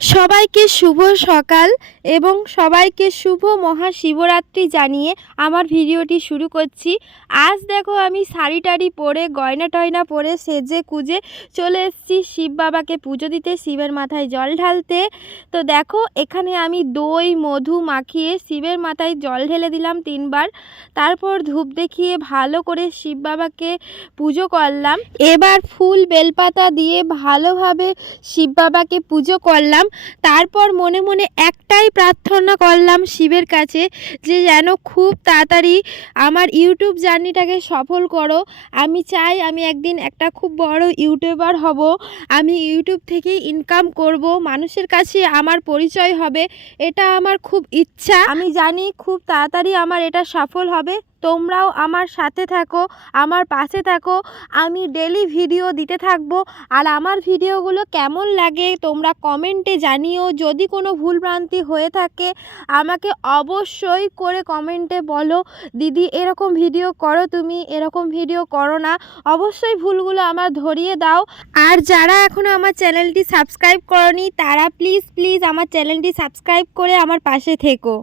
সবাইকে শুভ সকাল এবং সবাইকে শুভ মহাশিবরাত্রি জানিয়ে আমার ভিডিওটি শুরু করছি। আজ দেখো আমি শাড়ি টাড়ি পরে গয়না টয়না পরে সেজে কুজে চলে এসেছি শিব বাবাকে পুজো দিতে, শিবের মাথায় জল ঢালতে। তো দেখো এখানে আমি দই মধু মাখিয়ে শিবের মাথায় জল ঢেলে দিলাম 3 বার, তারপর ধূপ দেখিয়ে ভালো করে শিব বাবাকে পুজো করলাম। এবার ফুল বেলপাতা দিয়ে ভালোভাবে শিব বাবাকে পুজো করলাম। তারপর মনে মনে একটাই প্রার্থনা করলাম শিবের কাছে যে যেন খুব তাড়াতাড়ি আমার ইউটিউব জার্নিটাকে সফল করো। আমি চাই আমি একদিন একটা খুব বড় ইউটিউবার হব, আমি ইউটিউব থেকেই ইনকাম করব, মানুষের কাছে আমার পরিচয় হবে, এটা আমার খুব ইচ্ছা। আমি জানি খুব তাড়াতাড়ি আমার এটা সফল হবে। তোমরাও আমার সাথে থাকো, আমার পাশে থাকো, আমি ডেলি ভিডিও দিতে থাকবো। আর আমার ভিডিওগুলো কেমন লাগে তোমরা কমেন্টে জানিও। যদি কোনো ভুলভ্রান্তি হয়ে থাকে আমাকে অবশ্যই করে কমেন্টে বলো, দিদি এরকম ভিডিও করো, তুমি এরকম ভিডিও করো না। অবশ্যই ভুলগুলো আমার ধরিয়ে দাও। আর যারা এখনও আমার চ্যানেলটি সাবস্ক্রাইব করনি তারা প্লিজ আমার চ্যানেলটি সাবস্ক্রাইব করে আমার পাশে থেকো।